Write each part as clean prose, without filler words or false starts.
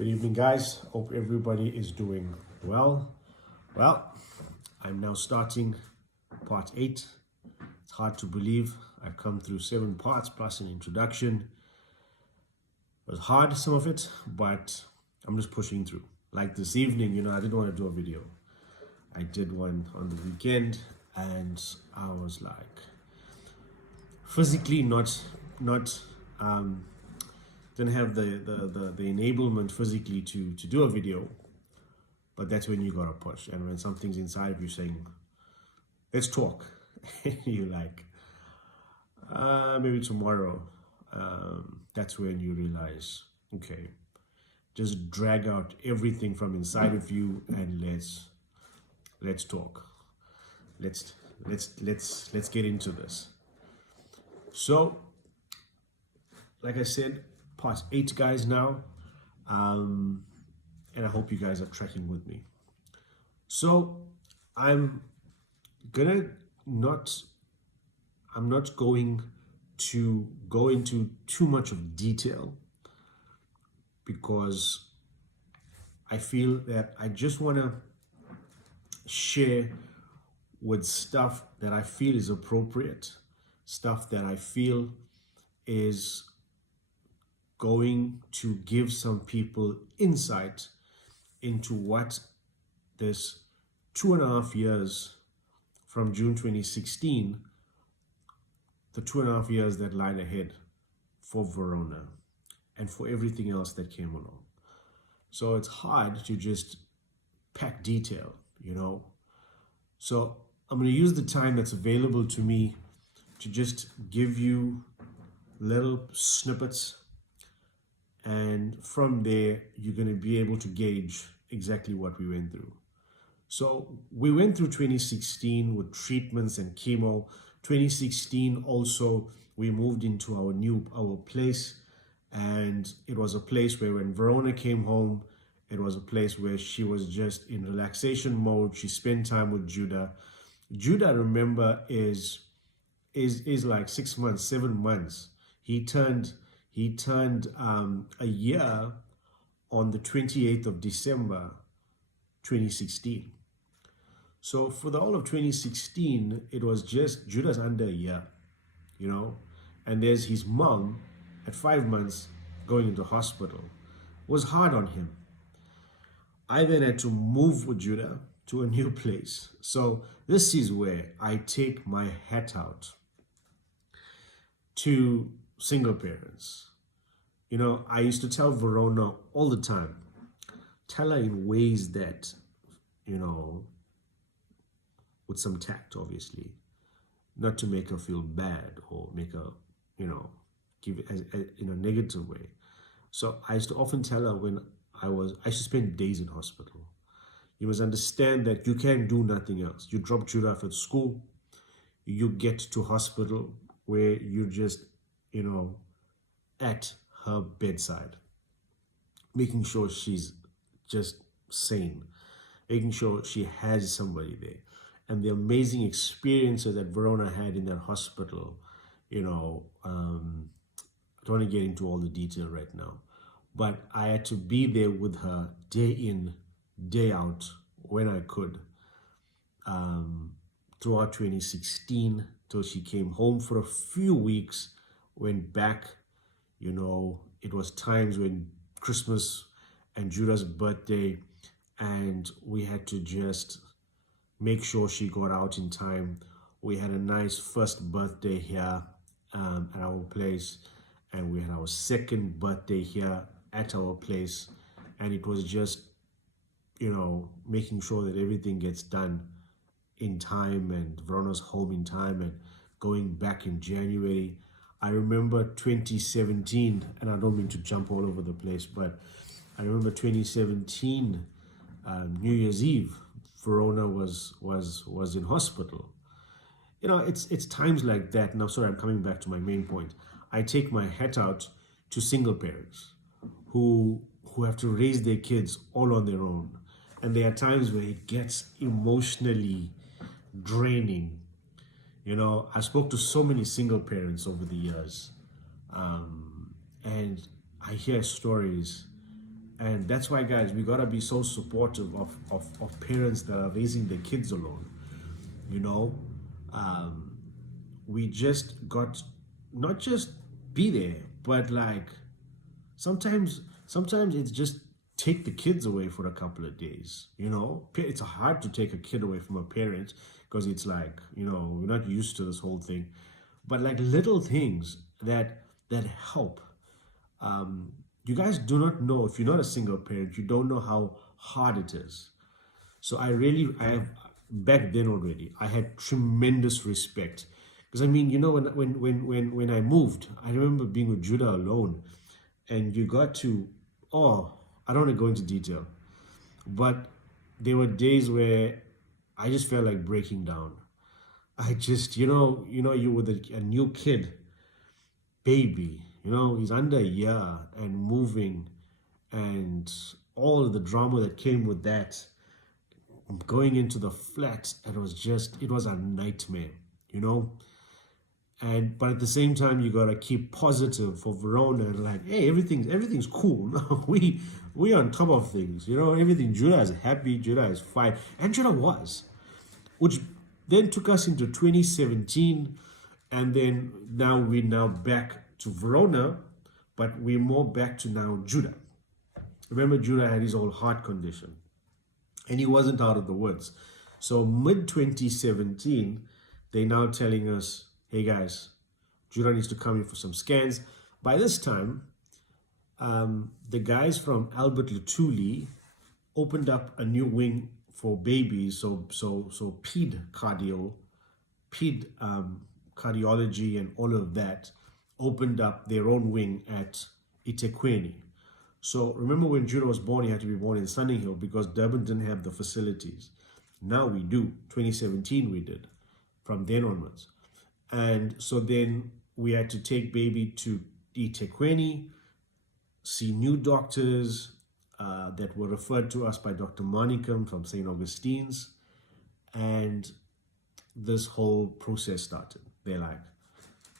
Good evening, guys. Hope everybody is doing well. Well, I'm now starting part 8. It's hard to believe I've come through 7 parts plus an introduction. It was hard, some of it, but I'm just pushing through. Like this evening, I didn't want to do a video. I did one on the weekend, and I was like, physically didn't have the enablement physically to do a video, but that's when you gotta push. And when something's inside of you saying, let's talk, you're like, maybe tomorrow, that's when you realize, okay, just drag out everything from inside of you and let's talk. Let's get into this. So, like I said, part 8, guys, now, and I hope you guys are tracking with me. So I'm not going to go into too much of detail, because I feel that I just want to share with stuff that I feel is appropriate, stuff that I feel is going to give some people insight into what this 2.5 years from June 2016, the 2.5 years that lie ahead for Verona and for everything else that came along. So it's hard to just pack detail, So I'm going to use the time that's available to me to just give you little snippets, and from there you're going to be able to gauge exactly what we went through. So we went through 2016 with treatments and chemo. 2016 also we moved into our place, and it was a place where when Verona came home, it was a place where she was just in relaxation mode. She spent time with Judah. Judah, remember, is like 6 months, 7 months. He turned a year on the 28th of December 2016. So for the whole of 2016, it was just Judah's under a year, and there's his mom at 5 months going into hospital. It was hard on him. I then had to move with Judah to a new place. So this is where I take my hat out to single parents. I used to tell Verona all the time, tell her in ways that, with some tact, obviously, not to make her feel bad or make her, give it in a negative way. So I used to often tell her when I used to spend days in hospital. You must understand that you can't do nothing else. You drop Judah off at school, you get to hospital where you just, at her bedside, making sure she's just sane, making sure she has somebody there. And the amazing experiences that Verona had in that hospital, I don't want to get into all the detail right now, but I had to be there with her day in, day out when I could, throughout 2016 till she came home for a few weeks, went back. It was times when Christmas and Judah's birthday, and we had to just make sure she got out in time. We had a nice first birthday here at our place, and we had our second birthday here at our place, and it was just, making sure that everything gets done in time, and Verona's home in time, and going back in January. I remember 2017, and I don't mean to jump all over the place, but I remember 2017, New Year's Eve, Verona was in hospital. It's times like that. Now, sorry, I'm coming back to my main point. I take my hat out to single parents who have to raise their kids all on their own. And there are times where it gets emotionally draining. I spoke to so many single parents over the years, and I hear stories, And that's why, guys, we gotta be so supportive of parents that are raising their kids alone. You know, um, we just got not just be there, but like sometimes it's just take the kids away for a couple of days. You know, it's hard to take a kid away from a parent because it's like, you know, we're not used to this whole thing. But like little things that help. You guys do not know, if you're not a single parent, you don't know how hard it is. So I have, back then already, I had tremendous respect. Because I mean, you know, when I moved, I remember being with Judah alone, and you got to, oh, I don't want to go into detail, but there were days where I just felt like breaking down. I just, you with a new kid, baby, he's under a year and moving, and all of the drama that came with that, going into the flat, it was a nightmare, you know. And but at the same time, you gotta keep positive for Verona and like, hey, everything's cool. No, we on top of things, everything. Judah is happy, Judah is fine, and Judah was, which then took us into 2017, and then we're now back to Verona, but we're more back to now Judah. Remember, Judah had his whole heart condition, and he wasn't out of the woods. So mid 2017, they're now telling us, hey guys, Judah needs to come in for some scans. By this time, the guys from Albert Lutuli opened up a new wing for babies. So cardiology and all of that opened up their own wing at eThekwini. So remember when Judah was born, he had to be born in Sunninghill because Durban didn't have the facilities. Now we do. 2017 we did, from then onwards. And so then we had to take baby to eThekwini, see new doctors that were referred to us by Dr. Manikam from St. Augustine's. And this whole process started. They're like,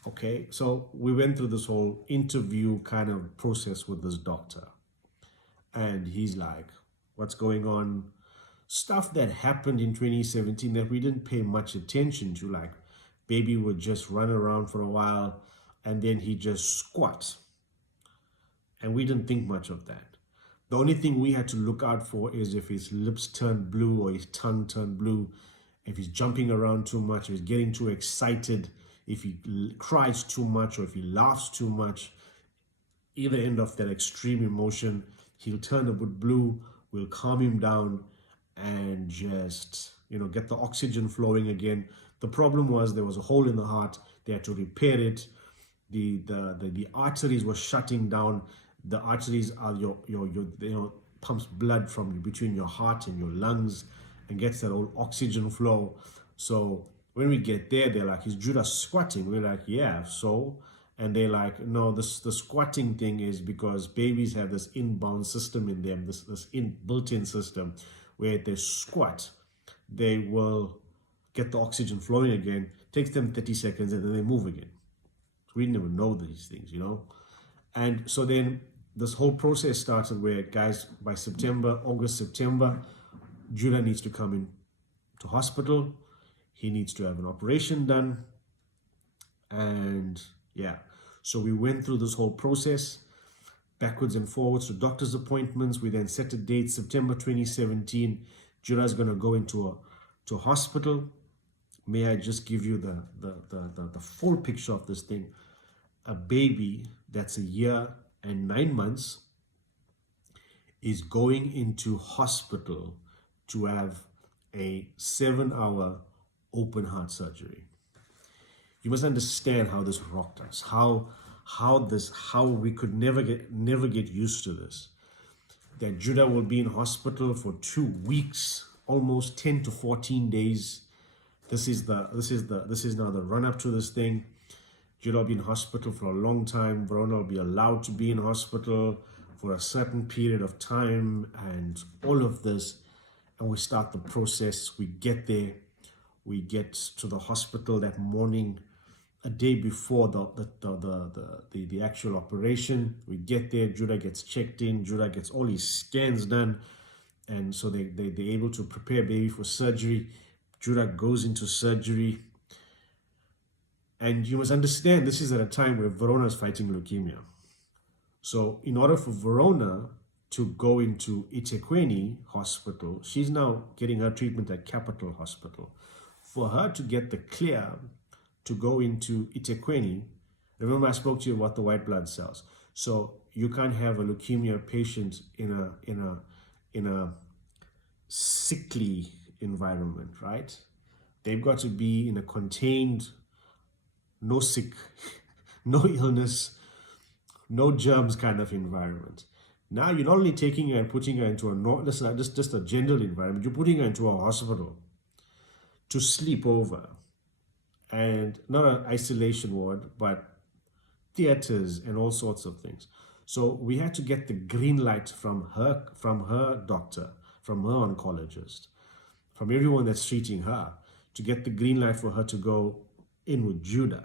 okay. So we went through this whole interview kind of process with this doctor. And he's like, what's going on? Stuff that happened in 2017 that we didn't pay much attention to, like baby would just run around for a while and then he just squat. And we didn't think much of that. The only thing we had to look out for is if his lips turned blue or his tongue turned blue, if he's jumping around too much, if he's getting too excited, if he cries too much, or if he laughs too much. Either end of that extreme emotion, he'll turn a bit blue. We'll calm him down and just, get the oxygen flowing again. The problem was there was a hole in the heart. They had to repair it. The arteries were shutting down. The arteries are your pumps blood from between your heart and your lungs and gets that old oxygen flow. So when we get there, they're like, is Judah squatting? We're like, yeah, so. And they're like, no, the squatting thing is because babies have this inbound system in them, this built-in system where they squat, they will get the oxygen flowing again. Takes them 30 seconds and then they move again. So we didn't even know these things, And so then this whole process started where, guys, by August, September, Judah needs to come in to hospital. He needs to have an operation done. And yeah, so we went through this whole process backwards and forwards to doctor's appointments. We then set a date, September 2017. Judah's going to go into a hospital. May I just give you the full picture of this thing? A baby that's a year and 9 months is going into hospital to have a 7-hour open heart surgery. You must understand how this rocked us, how we could never get used to this. That Judah will be in hospital for 2 weeks, almost 10 to 14 days. This is now the run up to this thing. Judah will be in hospital for a long time. Verona will be allowed to be in hospital for a certain period of time, and all of this. And we start the process. We get there. We get to the hospital that morning. a day before the actual operation. We get there, Judah gets checked in, Judah gets all his scans done, and so they're able to prepare baby for surgery. Judah goes into surgery, and you must understand this is at a time where Verona is fighting leukemia. So in order for Verona to go into eThekwini Hospital, she's now getting her treatment at Capital Hospital. For her to get the clear to go into eThekwini, remember I spoke to you about the white blood cells. So you can't have a leukemia patient in a sickly environment, right? They've got to be in a contained, no sick, no illness, no germs kind of environment. Now you're not only taking her and putting her into just a general environment, you're putting her into a hospital to sleep over, and not an isolation ward, but theaters and all sorts of things. So we had to get the green light from her doctor, from her oncologist, from everyone that's treating her, to get the green light for her to go in with Judah.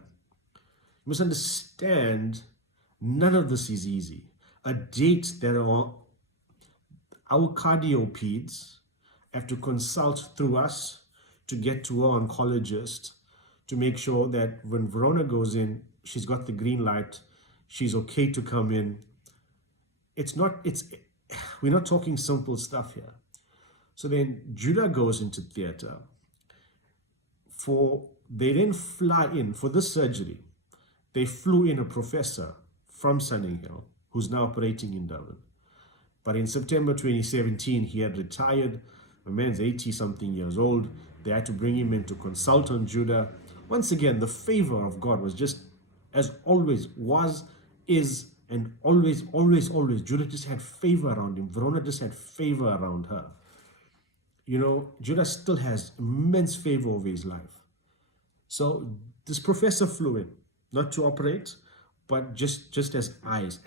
You must understand, none of this is easy. A date that our cardiopeds have to consult through us to get to our oncologist to make sure that when Verona goes in, she's got the green light, she's okay to come in. We're not talking simple stuff here. So then Judah goes into theater. They didn't fly in for this surgery. They flew in a professor from Sunninghill who's now operating in Durban. But in September 2017, he had retired. The man's 80-something years old. They had to bring him in to consult on Judah. Once again, the favor of God was just, as always, is, and always. Judah just had favor around him. Verona just had favor around her. You know, Judah still has immense favor over his life. So this professor flew in, not to operate, but just as eyes,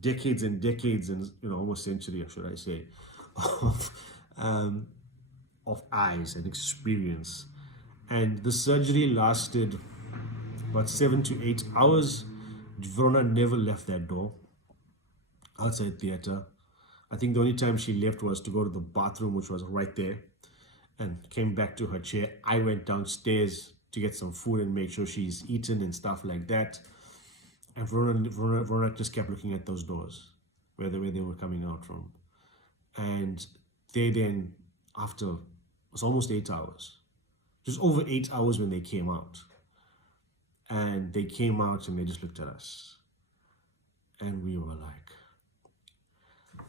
decades and decades, and almost century, should I say, of eyes and experience. And the surgery lasted about 7 to 8 hours. Verona never left that door outside theater. I think the only time she left was to go to the bathroom, which was right there, and came back to her chair. I went downstairs to get some food and make sure she's eaten and stuff like that. And Verona just kept looking at those doors where they were coming out from. And they then, after, it was almost 8 hours, just over 8 hours when they came out. And they came out and they just looked at us. And we were like,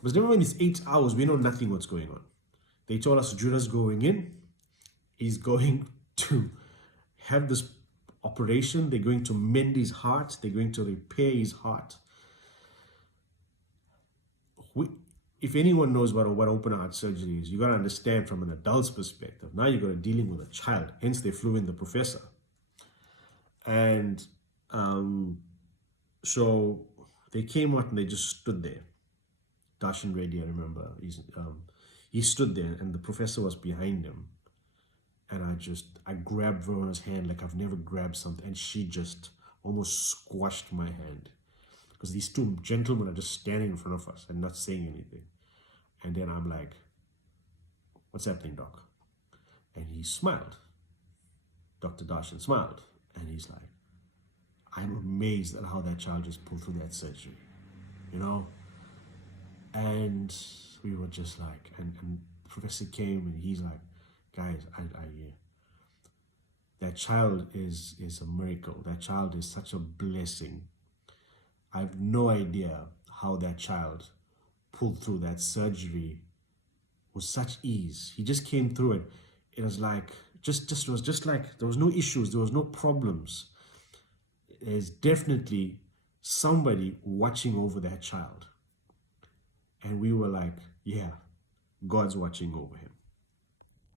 but remember, in these 8 hours, we know nothing what's going on. They told us Judah's going in. He's going to have this operation. They're going to mend his heart. They're going to repair his heart. If anyone knows what open heart surgery is, you got to understand from an adult's perspective. Now you got to dealing with a child. Hence, they flew in the professor. And so they came out and they just stood there. Darshan Reddy, I remember, he stood there and the professor was behind him. And I grabbed Verona's hand like I've never grabbed something. And she just almost squashed my hand. Because these two gentlemen are just standing in front of us and not saying anything. And then I'm like, what's happening, doc? And he smiled. Dr. Darshan smiled. And he's like, I'm amazed at how that child just pulled through that surgery. And we were just like, and the professor came and he's like, guys, that child is a miracle. That child is such a blessing. I have no idea how that child pulled through that surgery with such ease. He just came through it. It was like, was just like, there was no issues, there was no problems. There's definitely somebody watching over that child. And we were like, yeah, God's watching over him.